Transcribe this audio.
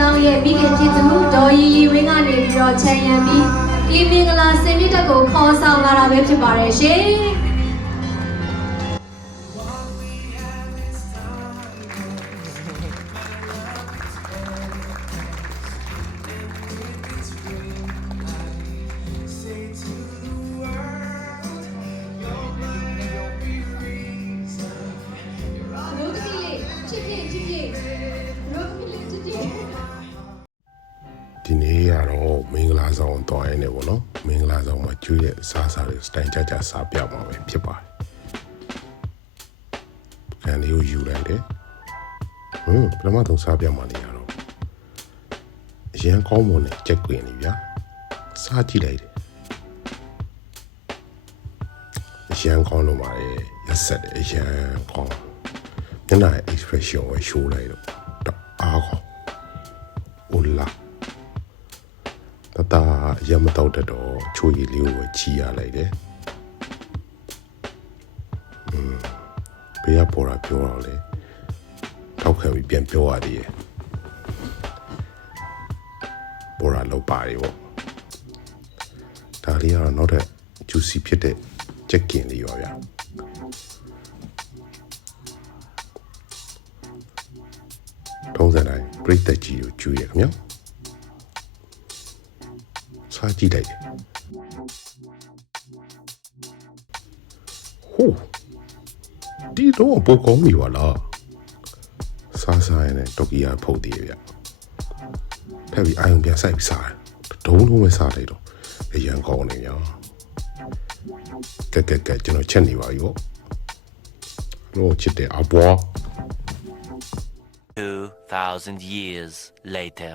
လောင်ရဲ့မိခင်ဖြစ်သူဒေါ်ရီရီဝင်းကနေပြီးတော့ခြံရံပြီးဒီမင်္ဂလာဆင်မြင့်တက်ကိုခေါ်ဆောင်လာတာပဲဖြစ်ပါတယ်ရှင် နေ့ကတော့မင်္ဂလာဆောင်တွားရင်းနေပေါ့နော်မင်္ဂလာဆောင်မှာကျွေးတဲ့စားစားတွေစတိုင်ကြကြစားပြမှာပဲဖြစ်ပါတယ်ခံလေးကိုယူလိုက်တယ်ဟွန်းပထမဆုံးစားပြမှာနေရတော့အရန်ကောင်းမွန်တဲ့ကြက်ကွင်နေဗျာစားကြည့်လိုက်တယ်အရန်ကောင်းလို့ပါလေရက်ဆက်တယ်အရန်ကောင်းညနာ expression ကိုရှိုးလိုက်တော့တအားကောင်းအိုလာ တတရမတော့တတ်တော့ချိုရည်လေးကိုပဲချီရလိုက်တယ်။อืมဘေးကပေါ်တာပြောတော့လေထောက်ခံပြီးပြန်ပြောရသေးရဲ့။ပေါ်တာလောက်ပါလေပေါ့။ဒါလေးကတော့နောက်ထပ် juicy ဖြစ်တဲ့ချက်ကင်လေးပါဗျာ။ထုံးစံတိုင်းပြိတ္တကြီးကိုကျူးရခင်ဗျာ။ စားကြည့်လိုက်တယ်ဟိုးဒီတော့ပိုကောင်းပြီပါလားစားစားရတဲ့တိုကီယာဖုတ်သေးရဲ့ဗျထပ်ပြီးအာယုံပြန်ဆိုင်ပြီးစားတယ်ဒုံလုံးပဲစားလိုက်တော့အရန်ကောင်းနေညာကက်ကက်ကက်ကျွန်တော်ချက်နေပါပြီပေါ့လို့ချစ်တယ်အဘွား2,000 years later.